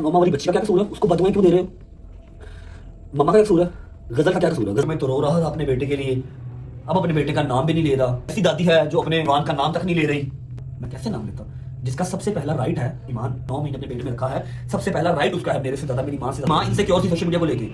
मम्मा वाली बच्ची का क्या कसूर है? उसको बददुआएं क्यों दे रहे हो? मम्मा का क्या कसूर है? गजल का क्या कसूर है? गजल में तो रो रहा था अपने बेटे के लिए, अब अपने बेटे का नाम भी नहीं ले रहा। ऐसी दादी है जो अपने ईमान का नाम तक नहीं ले रही। मैं कैसे नाम लेता? जिसका सबसे पहला राइट है ईमान, 9 महीने अपने पेट में रखा है, सबसे पहला राइट उसका है मेरे से ज्यादा, मेरी माँ से ज्यादा। माँ इनसिक्योर थी सोशल मीडिया को लेके।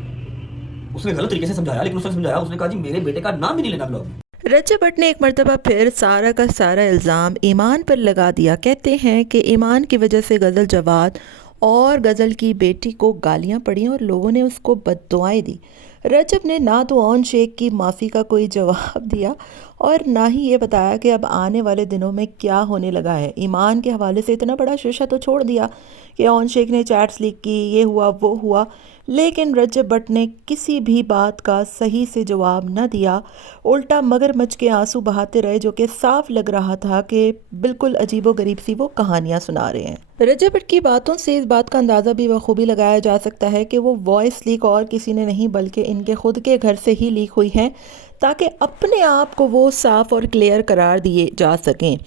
उसने गलत तरीके से समझाया, लेकिन उसने समझाया, उसने कहा जी मेरे बेटे का नाम भी नहीं लेना ब्लॉग में। रजब भट्ट ने एक मरतबा फिर सारा का सारा इल्ज़ाम ईमान पर लगा दिया। कहते हैं कि ईमान की वजह से गज़ल जवाद और गज़ल की बेटी को गालियां पड़ी और लोगों ने उसको बद्दुआएं दी। रजब ने ना तो ऑन शेख की माफ़ी का कोई जवाब दिया और ना ही ये बताया कि अब आने वाले दिनों में क्या होने लगा है। ईमान के हवाले से इतना बड़ा शीशा तो छोड़ दिया कि ऑन शेख ने चैट्स लीक की, ये हुआ वो हुआ, लेकिन रजब भट्ट ने किसी भी बात का सही से जवाब न दिया। उल्टा मगरमच्छ के आंसू बहाते रहे, जो कि साफ लग रहा था कि बिल्कुल अजीबोगरीब सी वो कहानियां सुना रहे हैं। रजब भट्ट की बातों से इस बात का अंदाज़ा भी बखूबी लगाया जा सकता है कि वो वॉइस लीक और किसी ने नहीं बल्कि इनके खुद के घर से ही लीक हुई हैं, ताकि अपने आप को वो साफ और क्लियर करार दिए जा सकें।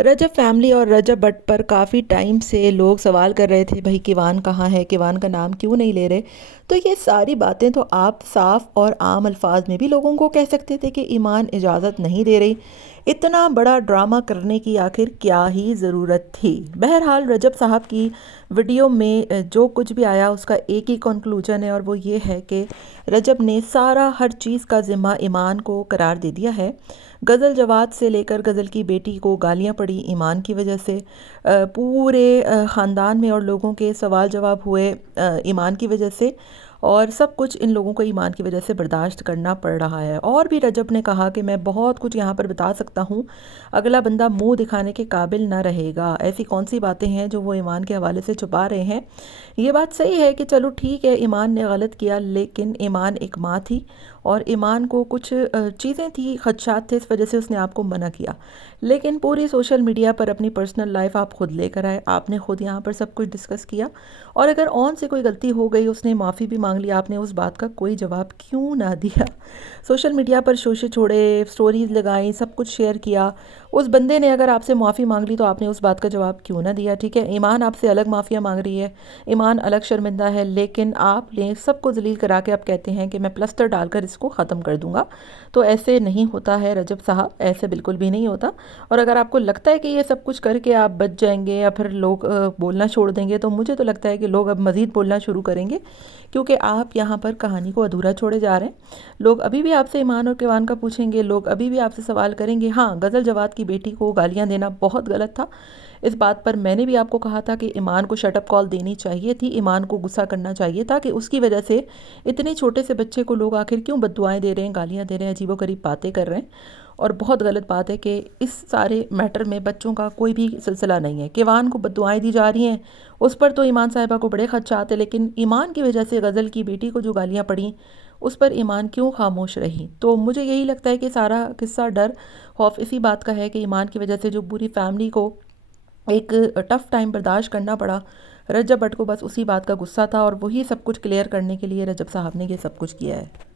रजब फैमिली और रजब भट्ट पर काफ़ी टाइम से लोग सवाल कर रहे थे, भाई किवान कहाँ है, किवान का नाम क्यों नहीं ले रहे। तो ये सारी बातें तो आप साफ और आम अल्फाज में भी लोगों को कह सकते थे कि ईमान इजाज़त नहीं दे रही। इतना बड़ा ड्रामा करने की आखिर क्या ही ज़रूरत थी। बहरहाल रजब साहब की वीडियो में जो कुछ भी आया उसका एक ही कंक्लूजन है, और वो ये है कि रजब ने सारा हर चीज़ का ज़िम्मा ईमान को करार दे दिया है। गज़ल जवाद से लेकर गज़ल की बेटी को गालियां पड़ी ईमान की वजह से, पूरे ख़ानदान में और लोगों के सवाल जवाब हुए ईमान की वजह से, और सब कुछ इन लोगों को ईमान की वजह से बर्दाश्त करना पड़ रहा है। और भी रजब ने कहा कि मैं बहुत कुछ यहाँ पर बता सकता हूँ, अगला बंदा मुंह दिखाने के काबिल ना रहेगा। ऐसी कौन सी बातें हैं जो वो ईमान के हवाले से छुपा रहे हैं। ये बात सही है कि चलो ठीक है, ईमान ने गलत किया, लेकिन ईमान एक माँ थी और ईमान को कुछ चीज़ें थी, खदशात थे, इस वजह से उसने आपको मना किया। लेकिन पूरी सोशल मीडिया पर अपनी पर्सनल लाइफ आप खुद लेकर आए, आपने खुद यहाँ पर सब कुछ डिस्कस किया, और अगर ऑन से कोई गलती हो गई, उसने माफ़ी भी मांग ली, आपने उस बात का कोई जवाब क्यों ना दिया। सोशल मीडिया पर शोशे छोड़े, स्टोरीज़ लगाई, सब कुछ शेयर किया। उस बंदे ने अगर आपसे माफ़ी मांग ली तो आपने उस बात का जवाब क्यों ना दिया। ठीक है, ईमान आपसे अलग माफ़िया मांग रही है, ईमान अलग शर्मिंदा है, लेकिन आपने सबको जलील करा के आप कहते हैं कि मैं प्लस्तर डालकर इसको ख़त्म कर दूंगा। तो ऐसे नहीं होता है रजब साहब, ऐसे बिल्कुल भी नहीं होता। और अगर आपको लगता है कि ये सब कुछ करके आप बच जाएंगे या फिर लोग बोलना छोड़ देंगे, तो मुझे तो लगता है कि लोग अब मज़ीद बोलना शुरू करेंगे, क्योंकि आप यहाँ पर कहानी को अधूरा छोड़े जा रहे हैं। लोग अभी भी आपसे ईमान और किवान का पूछेंगे, लोग अभी भी आपसे सवाल करेंगे। हाँ, गज़ल जवाद की बेटी को गालियाँ देना बहुत गलत था। इस बात पर मैंने भी आपको कहा था कि ईमान को शटअप कॉल देनी चाहिए थी, ईमान को गुस्सा करना चाहिए था कि उसकी वजह से इतने छोटे से बच्चे को लोग आखिर क्यों बद्दुआएं दे रहे हैं, गालियाँ दे रहे हैं, अजीबोगरीब बातें कर रहे हैं। और बहुत गलत बात है कि इस सारे मैटर में बच्चों का कोई भी सिलसिला नहीं है। किवान को बद्दुआएं दी जा रही हैं, उस पर तो ईमान साहिबा को बड़े खदशात है, लेकिन ईमान की वजह से गज़ल की बेटी को जो गालियाँ पड़ी उस पर ईमान क्यों खामोश रही। तो मुझे यही लगता है कि सारा किस्सा डर खौफ इसी बात का है कि ईमान की वजह से जो पूरी फैमिली को एक टफ़ टाइम बर्दाश्त करना पड़ा, रजब भट्ट को बस उसी बात का गुस्सा था, और वही सब कुछ क्लियर करने के लिए रजब साहब ने ये सब कुछ किया है।